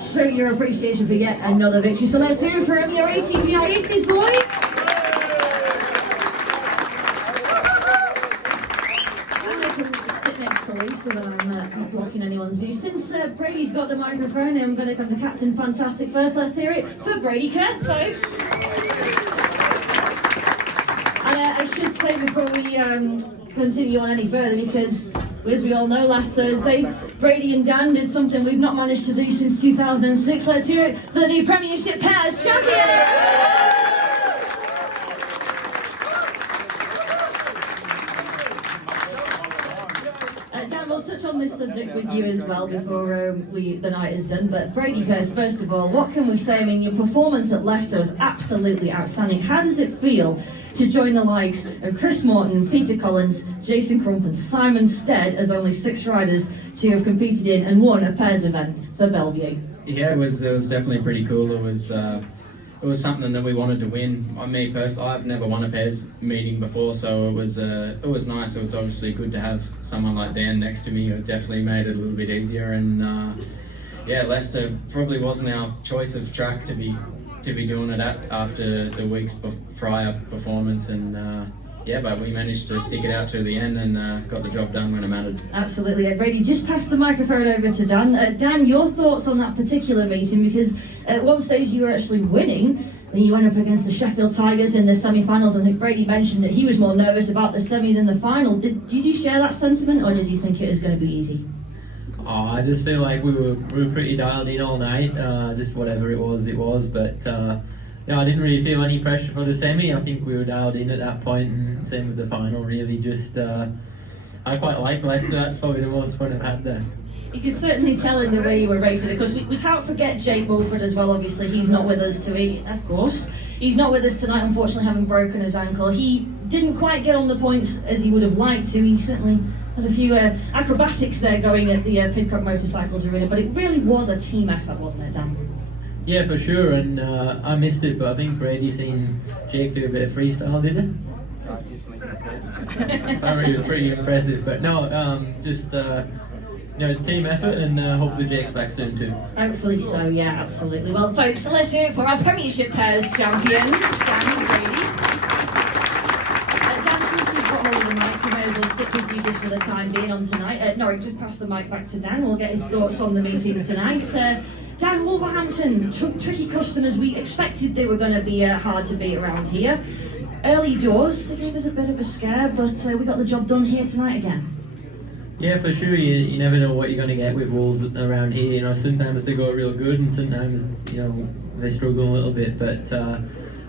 show your appreciation for yet another victory. So let's hear it from your ATPI Aces, boys. Sit next to Lee so that I'm not blocking anyone's view. Since Brady's got the microphone, I'm going to come to Captain Fantastic first. Let's hear it for Brady Kurtz, folks. And I should say before we continue on any further, because as we all know, last Thursday, Brady and Dan did something we've not managed to do since 2006. Let's hear it for the new Premiership Pairs champion! Dan, we'll touch on this subject with you as well before the night is done. But Brady first of all, what can we say? I mean, your performance at Leicester was absolutely outstanding. How does it feel to join the likes of Chris Morton, Peter Collins, Jason Crump and Simon Stead as only 6 riders to have competed in and won a pairs event for Belle Vue? Yeah, it was definitely pretty cool. It was something that we wanted to win. Me personally, I've never won a pairs meeting before, so it was nice. It was obviously good to have someone like Dan next to me. It definitely made it a little bit easier. And yeah, Leicester probably wasn't our choice of track to be doing it at after the week's prior performance, and yeah, but we managed to stick it out to the end and got the job done when it mattered. Absolutely. Brady, just pass the microphone over to Dan. Dan, your thoughts on that particular meeting, because at one stage you were actually winning, then you went up against the Sheffield Tigers in the semi-finals. I think Brady mentioned that he was more nervous about the semi than the final. Did you share that sentiment, or did you think it was going to be easy? Oh, I just feel like we were pretty dialed in all night, just whatever it was, but no, I didn't really feel any pressure for the semi. I think we were dialed in at that point, and same with the final, really. Just, I quite like Leicester. That's probably the most fun I've had there. You can certainly tell in the way you were racing it, because we can't forget Jake Bulford as well. Obviously, he's not with us of course. He's not with us tonight, unfortunately, having broken his ankle. He didn't quite get on the points as he would have liked to. He certainly had a few acrobatics there going at the Pidcock Motorcycles Arena, but it really was a team effort, wasn't it, Dan? Yeah, for sure, and I missed it, but I think Brady seen Jake do a bit of freestyle, did he? I thought he was pretty impressive, but no, just it's team effort, and hopefully Jake's back soon too. Hopefully so, yeah, absolutely. Well, folks, let's hear it for our Premiership Pairs champions, Dan and Brady. Dan, since you've got hold of the mic, we may as well stick with you just for the time being on tonight. Norick, just pass the mic back to Dan. We'll get his thoughts on the meeting tonight. Dan, Wolverhampton, tricky customers. We expected they were going to be hard to beat around here. Early doors, they gave us a bit of a scare, but we got the job done here tonight again. Yeah, for sure. You never know what you're going to get with Wolves around here. You know, sometimes they go real good, and sometimes they struggle a little bit. But I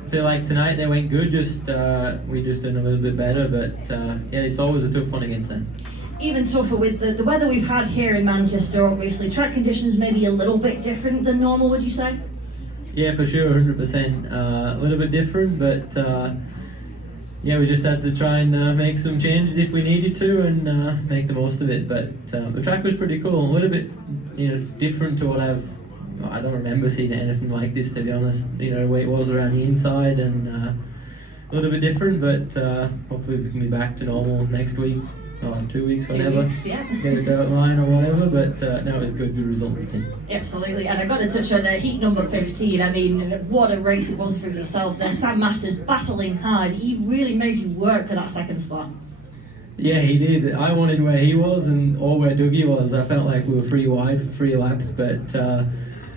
feel like tonight they went good. We just done a little bit better. But yeah, it's always a tough one against them. Even tougher with the weather we've had here in Manchester, obviously. Track conditions maybe a little bit different than normal, would you say? Yeah, for sure, 100%. A little bit different, but yeah, we just had to try and make some changes if we needed to, and make the most of it. But the track was pretty cool, a little bit different to what I don't remember seeing anything like this, to be honest. The way it was around the inside, and a little bit different, but hopefully we can be back to normal next week. 2 weeks, whatever. 2 weeks, yeah. Get a dirt line or whatever, but no, it was good result. Absolutely, and I've got to touch on heat number 15. I mean, what a race it was for yourself there. Sam Masters battling hard. He really made you work for that second spot. Yeah, he did. I wanted where he was or where Dougie was. I felt like we were 3 wide for 3 laps, but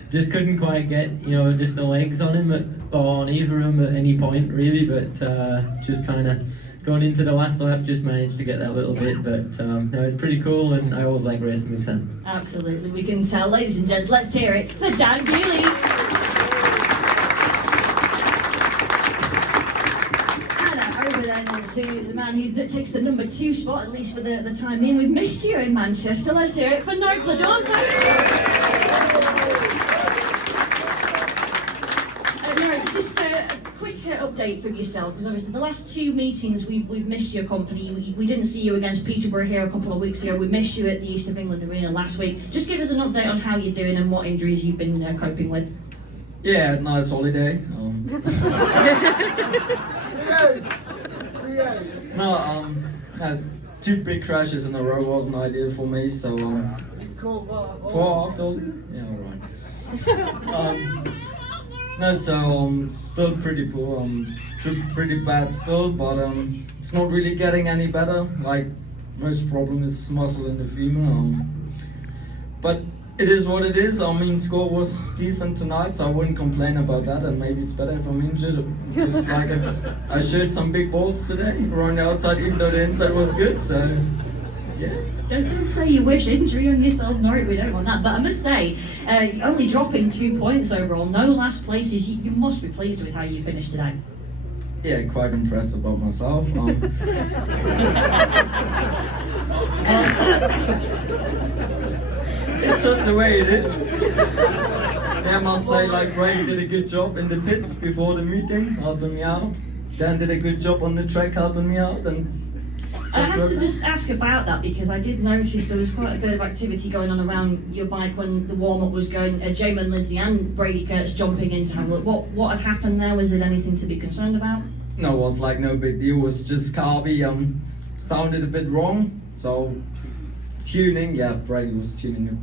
just couldn't quite get just the legs on him or on either of them at any point really. But just kind of going into the last lap, just managed to get that little bit, but no, it's pretty cool, and I always like racing with Sam. Absolutely, we can tell. Ladies and gents, let's hear it for Dan Bewley. And over then to the man who takes the number 2 spot, at least for the time being. We've missed you in Manchester. Let's hear it for Norick Blödorn, just a quick update from yourself, because obviously the last 2 meetings we've missed your company. We didn't see you against Peterborough here a couple of weeks ago. We missed you at the East of England Arena last week. Just give us an update on how you're doing and what injuries you've been coping with. Yeah, nice holiday. Had 2 big crashes in a row wasn't ideal for me, so for after all, yeah, alright. No, so still pretty poor. Pretty bad still, but it's not really getting any better. Like most problem is muscle in the femur. But it is what it is. I mean, score was decent tonight, so I wouldn't complain about that. And maybe it's better if I'm injured. Just like I showed some big balls today around the outside, even though the inside was good. So yeah. Don't say you wish injury on yourself, Norick. We don't want that. But I must say, only dropping 2 points overall, no last places. You must be pleased with how you finished today. Yeah, quite impressed about myself. It's just the way it is. Yeah, I must say, like, Brady did a good job in the pits before the meeting, helping me out. Dan did a good job on the track, helping me out. And I have to just ask about that because I did notice there was quite a bit of activity going on around your bike when the warm-up was going. Jamin Lindsay and Brady Kurtz jumping in to have a look. What had happened there? Was it anything to be concerned about? No, it was like no big deal. It was just Carby sounded a bit wrong. So tuning, yeah, Brady was tuning it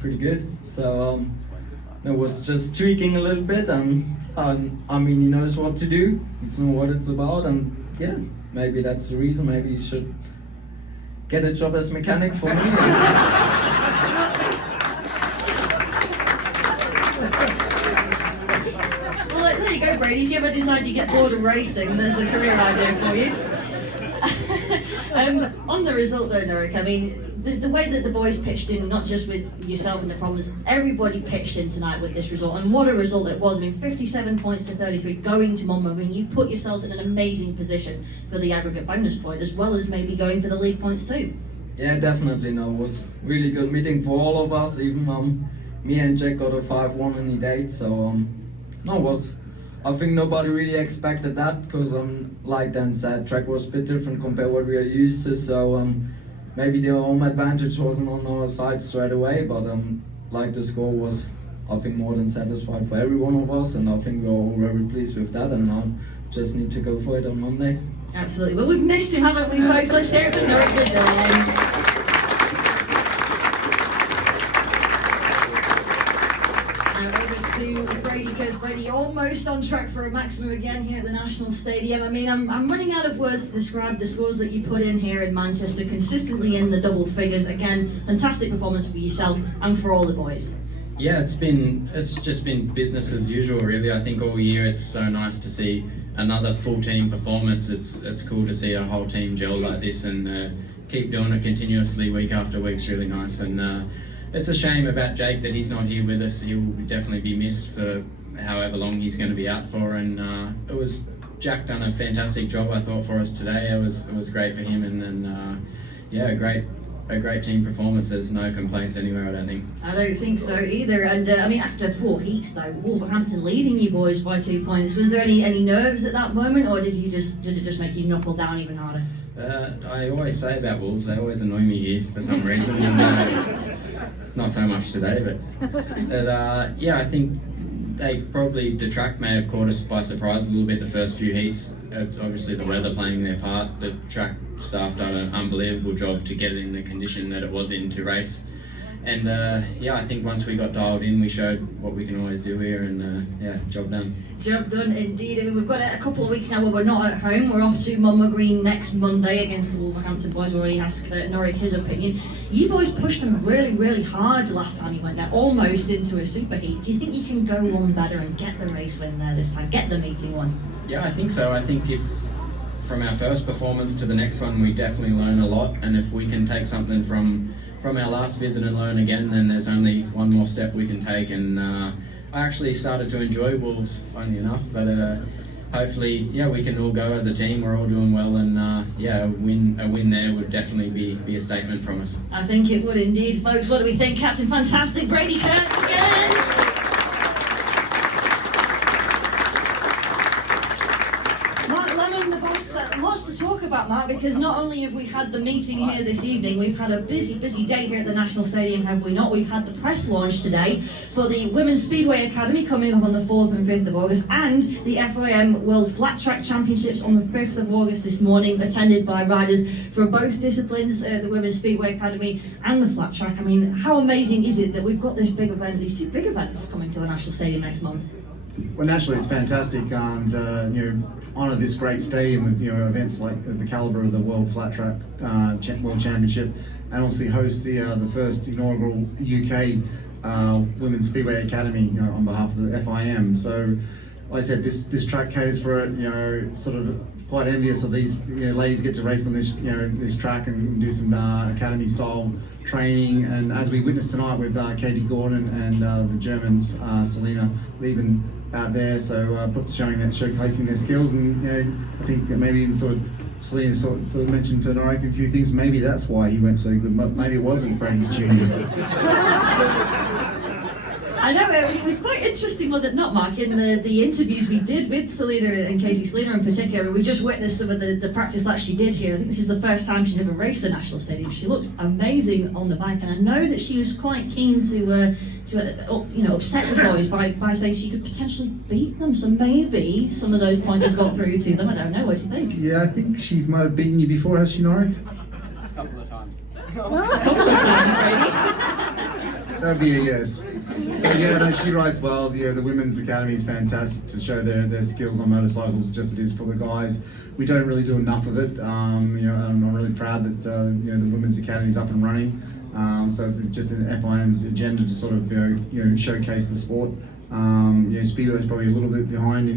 pretty good. So it was just tweaking a little bit, and I mean, he knows what to do. He knows what it's about, and yeah. Maybe that's the reason. Maybe you should get a job as mechanic for me. Well, there you go, Brady. If you ever decide you get bored of racing, there's a career idea for you. On the result though, Norick, I mean, the way that the boys pitched in, not just with yourself and the problems, everybody pitched in tonight with this result, and what a result it was. I mean, 57 points to 33 going to Monmouth. I mean, you've put yourselves in an amazing position for the aggregate bonus point, as well as maybe going for the league points too. Yeah, definitely. No, it was really good meeting for all of us. Even me and Jack got a 5-1 in the date, so no, it was. I think nobody really expected that because, like Dan said, track was a bit different compared to what we are used to. So maybe the home advantage wasn't on our side straight away, but like the score was, I think, more than satisfied for every one of us, and I think we're all very pleased with that. And now just need to go for it on Monday. Absolutely. Well, we've missed him, haven't we, folks? Let's hear it for Norick Blödorn. Brady almost on track for a maximum again here at the National Stadium. I mean, I'm running out of words to describe the scores that you put in here in Manchester, consistently in the double figures. Again, fantastic performance for yourself and for all the boys. Yeah, it's just been business as usual, really. I think all year it's so nice to see another full team performance. It's cool to see a whole team gel like this and keep doing it continuously week after week. It's really nice, and it's a shame about Jake that he's not here with us. He will definitely be missed for however long he's going to be out for, and Jack done a fantastic job, I thought, for us today. It was great for him, and yeah, a great team performance. There's no complaints anywhere, I don't think. I don't think so either. And I mean, after 4 heats though, Wolverhampton leading you boys by 2 points. Was there any nerves at that moment, or did it just make you knuckle down even harder? I always say about Wolves, they always annoy me here for some reason. And, not so much today, but yeah, I think the track may have caught us by surprise a little bit the first few heats. It's obviously the weather playing their part. The track staff done an unbelievable job to get it in the condition that it was in to race. And yeah, I think once we got dialed in, we showed what we can always do here, and yeah, job done. Job done indeed. I mean, we've got a couple of weeks now where we're not at home. We're off to Monmouth Green next Monday against the Wolverhampton boys, where he asked Norick his opinion. You boys pushed them really, really hard last time you went there, almost into a super heat. Do you think you can go one better and get the race win there this time, get the meeting one? Yeah, I think so. I think if from our first performance to the next one, we definitely learn a lot, and if we can take something from our last visit and learn again, then there's only one more step we can take. And I actually started to enjoy Wolves, funny enough, but hopefully, yeah, we can all go as a team. We're all doing well, and yeah, a win there would definitely be a statement from us. I think it would indeed, folks. What do we think? Captain Fantastic, Brady Kurtz again. Lots to talk about, that, Mark, because not only have we had the meeting here this evening, we've had a busy day here at the National Stadium, have we not? We've had the press launch today for the Women's Speedway Academy coming up on the 4th and 5th of August, and the FIM World Flat Track Championships on the 5th of August this morning, attended by riders for both disciplines, the Women's Speedway Academy and the flat track. I mean, how amazing is it that we've got this big event, these two big events coming to the National Stadium next month? Well, naturally, it's fantastic, and honour this great stadium with events like the calibre of the World Flat Track World Championship, and also host the first inaugural UK Women's Speedway Academy, on behalf of the FIM. So, like I said, this track caters for it. Sort of quite envious of these ladies get to race on this this track and do some academy style training. And as we witnessed tonight with Katie Gordon and the Germans Selena Lieben out there, so showcasing their skills. And I think that maybe sort of Selena sort of mentioned to Norick a few things. Maybe that's why he went so good. Maybe it wasn't Brady's junior. I know, it was quite interesting, was it not, Mark, in the interviews we did with Selena and Katie, Selena in particular. We just witnessed some of the practice that she did here. I think this is the first time she's ever raced the National Stadium. She looked amazing on the bike, and I know that she was quite keen to upset the boys by saying she could potentially beat them. So maybe some of those pointers got through to them. I don't know, what do you think? Yeah, I think she might have beaten you before, has she, Norick? A couple of times. A couple of times, Brady. That would be a yes. So yeah, no, she rides well. The women's academy is fantastic to show their skills on motorcycles, just it is for the guys. We don't really do enough of it. I'm really proud that the women's academy is up and running. So it's just an FIM's agenda to sort of showcase the sport. Speedway is probably a little bit behind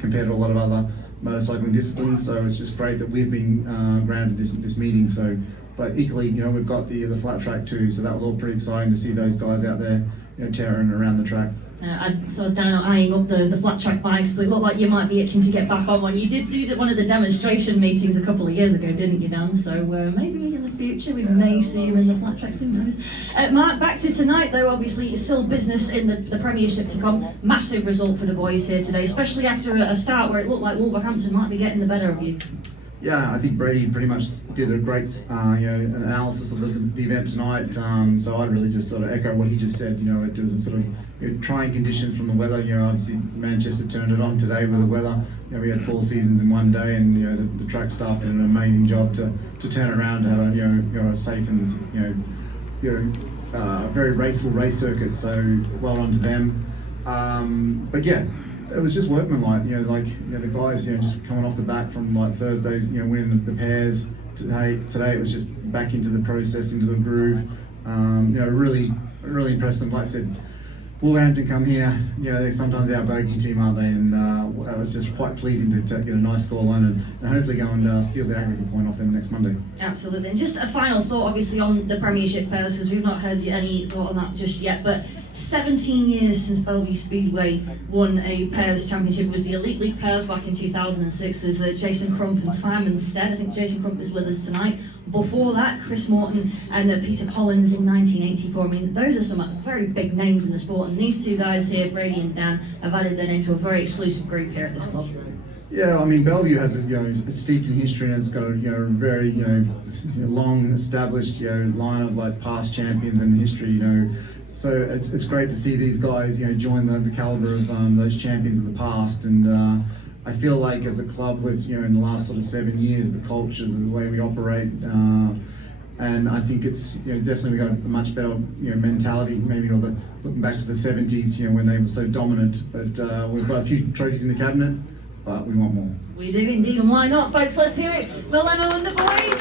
compared to a lot of other motorcycling disciplines. So it's just great that we've been granted this meeting. So, but equally, we've got the flat track too. So that was all pretty exciting to see those guys out there, tearing around the track. I saw Daniel eyeing up the flat track bikes. They look like you might be itching to get back on one. You did do one of the demonstration meetings a couple of years ago, didn't you, Dan? So maybe in the future we may see you in the flat tracks, who knows? Mark, back to tonight though, obviously it's still business in the Premiership to come. Massive result for the boys here today, especially after a start where it looked like Wolverhampton might be getting the better of you. Yeah, I think Brady pretty much did a great analysis of the event tonight. So I'd really just sort of echo what he just said. It was a sort of trying conditions from the weather. Obviously Manchester turned it on today with the weather. We had 4 seasons in one day, and the track staff did an amazing job to turn around to have a safe and very raceable race circuit. So well done to them. But yeah. It was just workmanlike, the guys, just coming off the back from Thursdays, winning the pairs. Today it was just back into the process, into the groove. Really impressed them. Like I said, Wolverhampton come here, they're sometimes our bogey team, aren't they? And it was just quite pleasing to get a nice scoreline and hopefully go and steal the aggregate point off them next Monday. Absolutely. And just a final thought, obviously, on the Premiership Pairs, because we've not heard any thought on that just yet, but 17 years since Belle Vue Speedway won a Pairs Championship. It was the Elite League Pairs back in 2006 with Jason Crump and Simon Stead. I think Jason Crump is with us tonight. Before that, Chris Morton and Peter Collins in 1984. I mean, those are some very big names in the sport, and these two guys here, Brady and Dan, have added their name to a very exclusive group here at this club. Yeah, I mean, Belle Vue has it's steeped in history, and it's got a very long established line of past champions in history. So it's great to see these guys join the caliber of those champions of the past. And I feel like as a club with in the last sort of 7 years, the culture, the way we operate, and I think it's definitely we got a much better mentality. Maybe looking back to the 70s, when they were so dominant. But we've got a few trophies in the cabinet, but we want more. We do indeed, and why not, folks? Let's hear it for Lemo and the boys.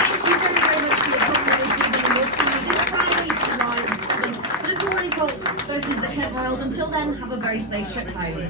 Thank you very much for your company this evening, and we'll see you this Friday tonight at 7 for the Kurtz versus the Kent Royals. Until then, have a very safe trip home.